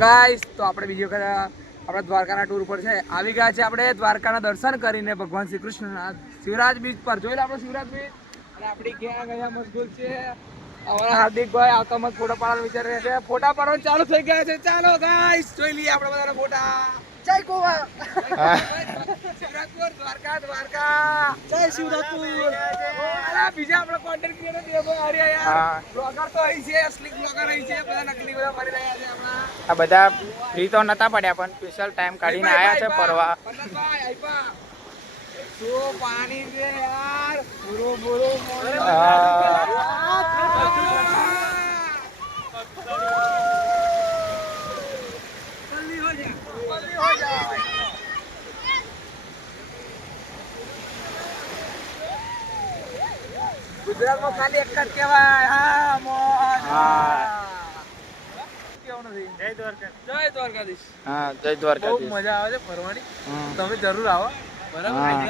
Guys તો આપણે બીજી આપણા દ્વારકાના ટૂર ઉપર છે. આવી ગયા છે આપણે દ્વારકાના દર્શન કરીને ભગવાન શ્રી કૃષ્ણના શિવરાજ બીચ પર. જોઈ લે આપણે શિવરાજ બીચ અને આપણી ક્યાં ગયા મશગુલ છે. અમારા હાર્દિકભાઈ આવતા મત ફોટા પાડવાનો વિચાર રહ્યા છે. ફોટા પાડવાનું ચાલુ થઈ ગયા છે. ચાલો ગાઈસ જોઈ લઈએ આપણે બધાના ફોટા. જય ગોવા. શિવરાજપુર દ્વારકા દ્વારકા. જય શિવરાજપુર અલા બીજા આપણા કોન્ટેન્ટ ક્રિએટર દેવો અરે યાર. બ્લોગર તો અહીં છે અસલી બ્લોગર અહીં છે બધા નકલી બધા ફરી રહ્યા છે હમણાં. આ બધા ફ્રી તો નતા પડ્યા પણ સ્પેશિયલ ટાઈમ કાઢીને આયા છે ફરવા. શું પાણી છે યાર. જલ્દી હો જા, જલ્દી હો જા. ગુજરાતમાં ખાલી એક જ કહેવાય. હા મોહન જય દ્વારકા જય દ્વારકાધીશ. હા જય બહુ દ્વારકાધીશ મજા આવે છે ફરવાની. તમે જરૂર આવો. આવો.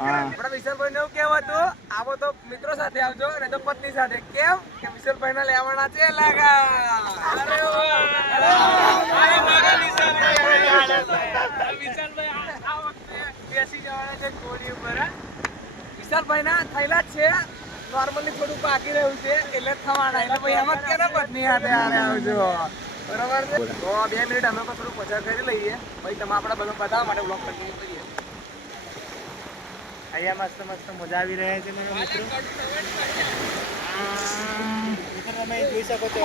હા. આપણા વિશાલભાઈને એવું કહેવું હતું, આવો તો મિત્રો સાથે આવજો અને તો પત્ની સાથે. કેમ? કે વિશાલભાઈને લેવાના છે લાગા. અરે વાહ. અરે મારા વિશાલભાઈ. વિશાલભાઈ આ- આ વખતે બેસી જવાના છે ઘોડી ઉપર હા. વિશાલભાઈના થયેલા જ છે. નોર્મલી થોડું બાકી રહ્યું છે એટલે થવાના. એટલે ભાઈ એમ જ કે પત્ની સાથે આવજો. બરાબર છે? તો બે મિનિટ અમે પણ થોડું પચાસ કરી લઈએ. પછી તમે આપણા બધા બતાવવા માટે બ્લોગ કન્ટિન્યુ કરીએ અહીંયા મસ્ત મસ્ત મજા આવી રહ્યા છે મારા મિત્રો. તમે જોઈ શકો છો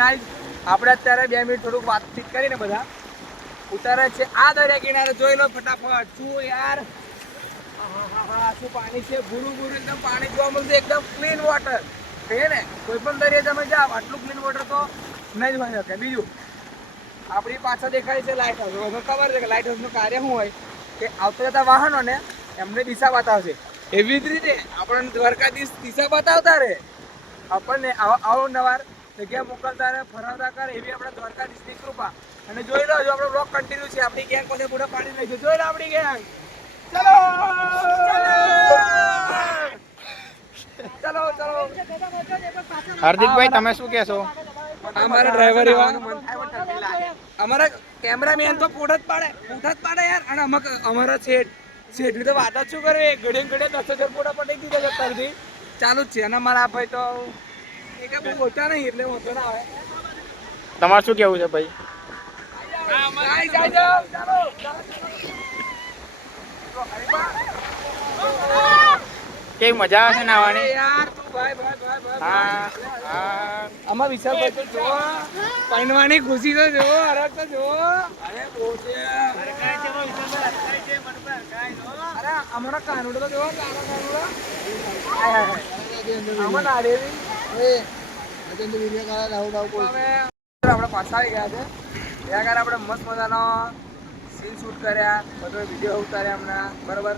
ગાઈસ આપણે અત્યારે બે મિનિટ થોડુંક વાતચીત કરીને બધા. ઉતારે છે. આ દરિયા કિનારે જોઈ લો ફટાફટ. શું યાર. શું પાણી છે? ભૂરું ભૂરું એકદમ પાણી જોવા મળશે. એકદમ ક્લીન વોટર કહીએ ને? કોઈ પણ દરિયા તમે જાઓ, આટલું ક્લીન વોટર તો નહીં જ હોય શકે. બીજું, આપણી પાછળ દેખાય છે લાઇટ હાઉસ હવે ખબર છે કે લાઇટ હાઉસનું કાર્ય શું હોય? કે આવતા જતા વાહનોને એમને દિશા બતાવશે. એવી જ રીતે આપણને દ્વારકાધીશ દિશા બતાવતા રહે. આપણને આવા અવનવાર જગ્યા મોકલતા રહે ફરાવતા કરે, એવી આપણા દ્વારકાધીશની કૃપા. અને જોઈ લો જો આપણો બ્લોક કન્ટિન્યુ છે આપણી ગેંગ પાસે પૂરા પાડી રહી છે જોઈ લો આપણી ગેંગ ચલો! ચલો ચલો. હાર્દિકભાઈ તમે શું કહેશો? અમારા ડ્રાઈવર એવા. અમારા કેમેરામેન તો ફોટો જ પાડે ફોટો જ પાડે યાર. અને અમક અમારા શેઠ શેઠની તો વાત જ શું કરે ઘડે ઘડે દસ હજાર ફોટા પડી દીધા છે અત્યારથી ચાલુ જ છે. અને અમારા આ ભાઈ તો એ કે બહુ ઓછા નહીં એટલે વાંધો ના આવે. તમારે શું કેવું છે ભાઈ? કેવી મજા આવે છે નાવાની આમાં વિશાલ ભાઈ તો જુઓ પૈનવાની ખુશી તો જુઓ હરખ તો જુઓ. અરે બહુ છે અરે અમારા કાનુડો તો કાનો કાનુડો. આમાં નાળિયેરી. હવે આપણે પાછા આવી ગયા છે. ત્યાં આગળ આપણે મસ્ત મજાનો સીન શૂટ કર્યા, બધો વીડિયો ઉતાર્યા હમણાં. બરાબર?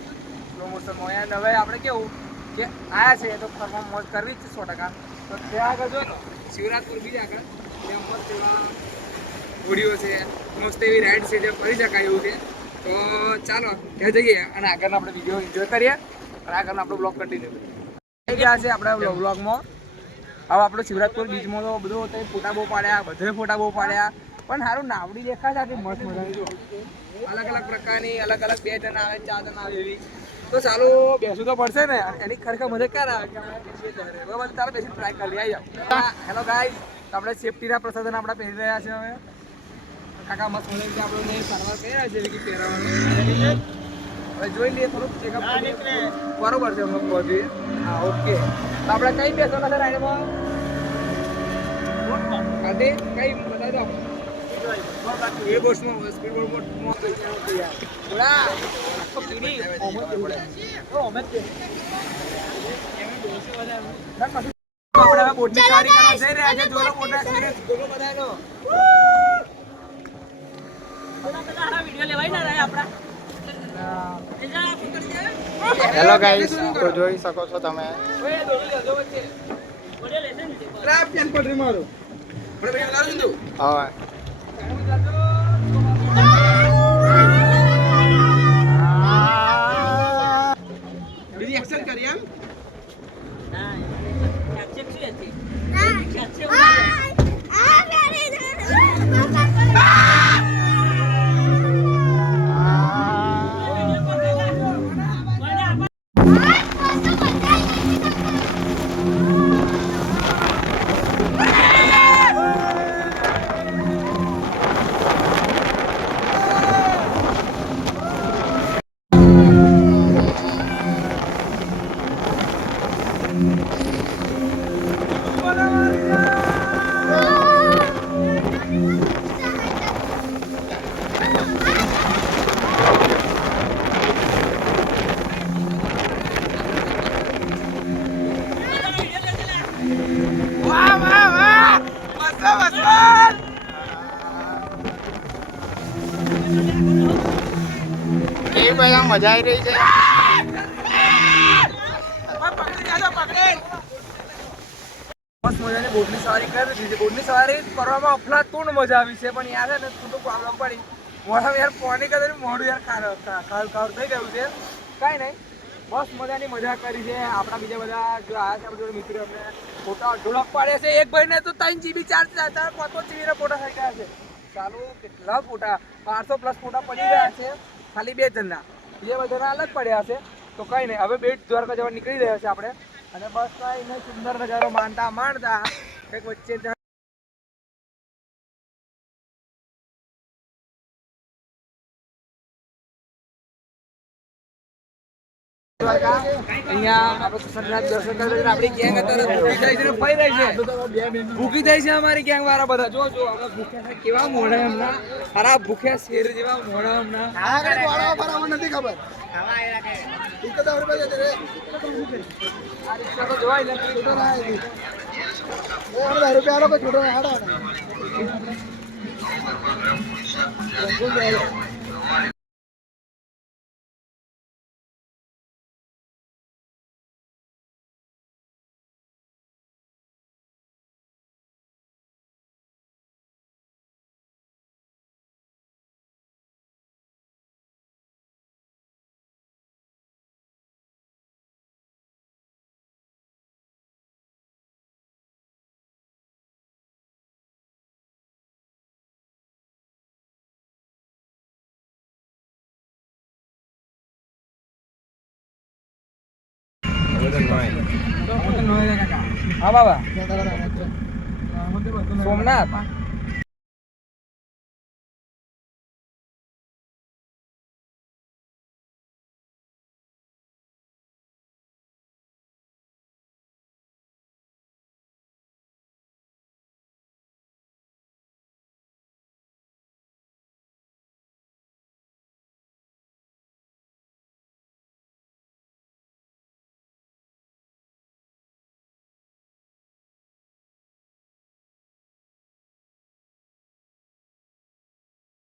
સ્લો મોશનમાં અને હવે આપણે કેવું કે આયા છે તો પરફોર્મ મોજ કરવી જ છે સો ટકા. તો ત્યાં આગળ જો શિવરાજપુર બીજા આગળ. ત્યાં મસ્ત એવા ઘોડીઓ છે. મસ્ત એવી રાઈડ છે જે ફરી શકાય એવું છે. તો ચાલો, ત્યાં જઈએ અને આગળનો આપણે વીડિયો એન્જોય કરીએ. અને આગળનો આપણો બ્લોગ કન્ટિન્યુ કરીએ. ગયા છે આપણા બ્લોગમાં હવે આપણો શિવરાજપુર બીચમાં તો બધું તે ફોટા બહુ પાડ્યા, બધે ફોટા બહુ પાડ્યા. પણ સારું નાવડી દેખાતા છે મસ્ત મજાની. જો અલગ અલગ પ્રકારની અલગ અલગ બે જણ આવે ચાર જણ આવે એવી. તો ચાલો બેસવું તો પડશે ને. એની ખરેખર મજા ક્યારે આવે? બરાબર ચાલો બેસી ટ્રાય કરી આવી જાઓ. હેલો ગાઈસ આપણે સેફટીના પ્રસાધન આપણે પહેરી રહ્યા છે હવે. કાકા મસ્ત મજાની આપણે સારવાર કરી રહ્યા છે કે પહેરાવાનું. હવે જોઈ લઈએ થોડુંક ચેકઅપ બરોબર છે અમુક બધું. હા ઓકે તો આપણે કઈ બેસવાના છે રાઈડમાં કઈ બતાવી દો. એ બોસમાં સ્પીડ બોર્ડમાં આપણે બોટની કરવા જઈ રહ્યા છે. જોલો બોટના છે જોલો બધાનો. હેલો ગાઈસ તો જોઈ શકો છો તમે. હા. કામ મજા આવી રહી છે. મસ્ત મજાની બોટની સવારી કરી. દીધી છે બોટની સવારી કરવામાં અફલાતૂન મજા આવી છે, પણ યાર ને થોડું પ્રોબ્લેમ પડી. મોઢામાં યાર પાણી કદાચ મોઢું યાર ખાર ખાર થઈ ગયું છે. કાંઈ નહીં. મસ્ત મજાની મજા કરી છે. આપણા બીજા બધા જો છે, આપણા મિત્રો અમને ફોટા ઢોળક પાડે છે. એક ભાઈને તો ત્રણ જીબી ચાર ચાર પાંચસો જીબીના ફોટા થઈ ગયા છે. ચાલુ, કેટલા ફોટા? બારસો પ્લસ ફોટા પડી ગયા છે. ખાલી બે જણના. બીજા બધાના અલગ પડ્યા છે. તો કંઈ નહીં હવે બેટ દ્વારકા જવા નીકળી રહ્યા છે આપણે. અને બસ કંઈ સુંદર નજારો માણતા માણતા કંઈક વચ્ચે દ્વારકા, અહીંયા કૃષ્ણનાથ દર્શન કરવા આપણી ગેંગ અત્યારે ભૂખી થાય છે ફરી રહી છે. ભૂખી થાય છે અમારી ગેંગ વાળા બધા. જો જો આપણે ભૂખ્યા છે. કેવા મોઢા એમના. સારા ભૂખ્યા શેર જેવા મોઢા એમના. આ ગાડી વાળા ફરાવા નથી ખબર. રૂપિયા જતી રે આ રિક્ષા તો જોવાય ને છૂટો હાડો হ্যাঁ, সোমনাথ?